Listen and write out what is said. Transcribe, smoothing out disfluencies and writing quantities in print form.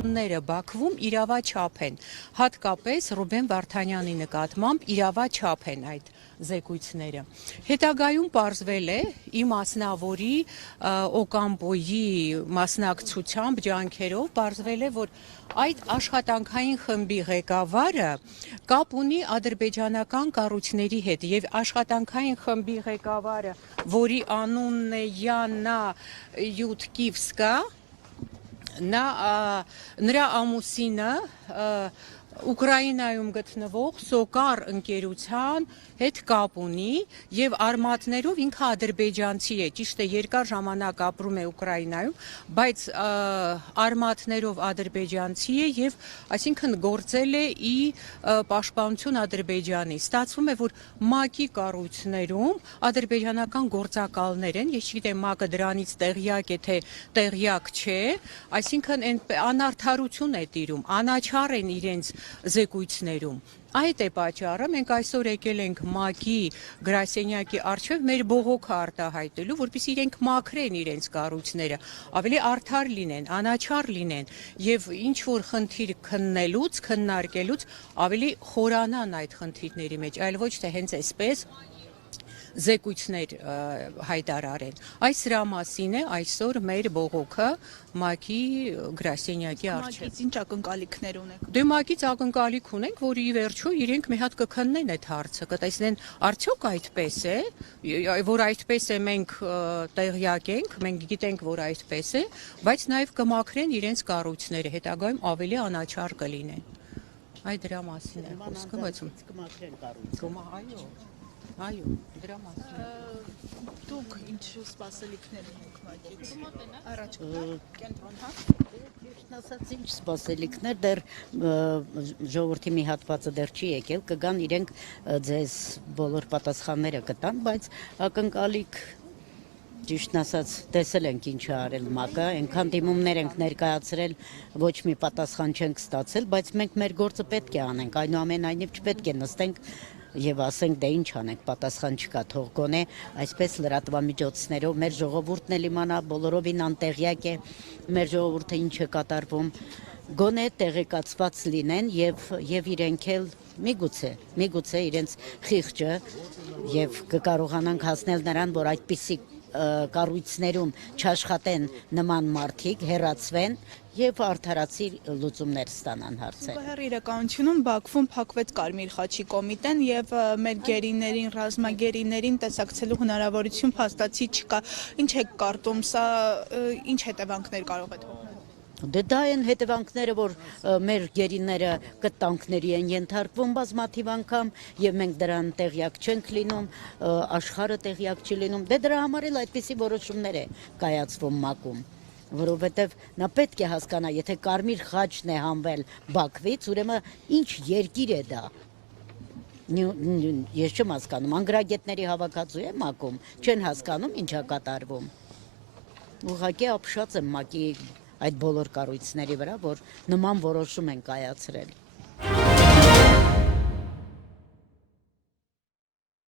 զեկուցումները Բաքվում իրավաչափ են, հատկապես Ռուբեն Վարդանյանի նկատմամբ իրավաչափ են այդ զեկույցները։ Հետագայում պարզվել է իմ մասնավորի Օկամպոյի մասնակցությամբ ջանքերով պարզվել է, որ այդ աշխատանքային խմբի ղեկավարը կապ ունի ադրբեջանական կառույցների հետ եւ աշխատանքային խմբի ղեկավարը, որի անունն է Յաննա Յուտկիվսկա, նրա ամուսինը Ուկրաինայում գտնվող Սոկար ընկերության հետ կապ ունի եւ արմատներով ինքը ադրբեջանցի է, ճիշտ է, երկար ժամանակ ապրում է Ուկրաինայում, բայց արմատներով ադրբեջանցի է եւ այսինքն գործել է ի պաշտպանություն Ադրբեջանի։ Ստացվում է, որ ՄԱԿ-ի կառույցներում ադրբեջանական գործակալներ են, ես չգիտեմ ՄԱԿ-ը դրանից տեղյակ է թե տեղյակ չէ, այսինքն անարդարություն է տիրում, անաչառ են իրենց զեկույցներում։ Այդ է պատճառը, մենք այսօր եկել ենք ՄԱԿ-ի գրասենյակի առջև մեր բողոքը արտահայտելու, որպեսզի իրենք մաքրեն իրենց կառույցները, ավելի արդար լինեն, անաչառ լինեն եւ ինչ որ խնդիր քննարկելուց ավելի խորանան այդ խնդիրների մեջ, այլ ոչ թե հենց այսպես զեկույցներ հայտարարեն։ Այս սրա մասին է այսօր մեր բողոքը ՄԱԿ-ի գրասենյակի առջև։ ՄԱԿ-ից ինչ ակնկալիքներ ունեք։ Դե ՄԱԿ-ից ակնկալիք ունենք, որ ի վերջո իրենք մի հատ կքննեն այդ հարցը, կտեսնեն արդյոք այդպես է, որ այդպես է մենք տեղյակ ենք, մենք գիտենք, որ այդպես է, բայց նաև կմաքրեն իրենց կառույցները, հետագայում ավելի անաչառ կլինեն։ Այդ դրա մասին է խոսքը, բայց կմաքրեն կառույցը։ Այո, դրա մասին։ Դուք ինչ սպասելիքներ ունեք ՄԱԿ-ից։ Առաջ կենտրոն, հա։ Ճիշտն ասած, ինչ սպասելիքներ, դեռ ժողովրդի մի հատվածը դեռ չի եկել, կգան իրենք ձեզ բոլոր պատասխանները կտան, բայց ակնկալիք ճիշտն ասած, տեսել ենք ինչ է արել ՄԱԿ-ը, այնքան դիմումներ ենք ներկայացրել, ոչ մի պատասխան չենք ստացել, բայց մենք մեր գործը պետք է անենք, այնուամենայնիվ չպետք է նստենք եւ ասենք դե ինչ անենք, պատասխան չկա, թող գոնե այսպես լրատվամիջոցներով մեր ժողովուրդն էլ իմանա, բոլորովին անտեղյակ է մեր ժողովուրդը ինչ է կատարվում, գոնե տեղեկացված լինեն եւ իրենք էլ միգուցե իրենց խիղճը եւ կկարողանանք հասնել նրան, որ այդպիսի կառույցներում չաշխատեն նման մարդիկ, հեռացվեն եւ արդարացի լուծումներ ստանան հարցեր։ Զուգահեռ իրականությունում Բաքվում փակվեց Կարմիր խաչի կոմիտեն եւ մեր գերիներին, ռազմագերիներին տեսակցելու հնարավորություն փաստացի չկա։ Ինչ եք կարծում, սա ինչ հետևանքներ կարող է թողնել։ Դե դա են հետևանքները, որ մեր գերիները կտանքների են ենթարկվում բազմաթիվ անգամ եւ մենք դրան տեղյակ չենք լինում, աշխարհը տեղյակ չի լինում։ Դե դրա համար էլ այդպիսի որոշումներ է կայացվում ՄԱԿ-ում, որովհետեւ նա պետք է հասկանա, եթե Կարմիր խաչն է հանվել Բաքվից, ուրեմն ինչ երկիր է դա։ Ես չեմ հասկանում, անգրագետների հավաքածու է ՄԱԿ-ում, չեն հասկանում ինչա կատարվում։ Ուղղակի ապշած եմ ՄԱԿ-ի այդ բոլոր կառույցների վրա, որ նման որոշում են կայացրել։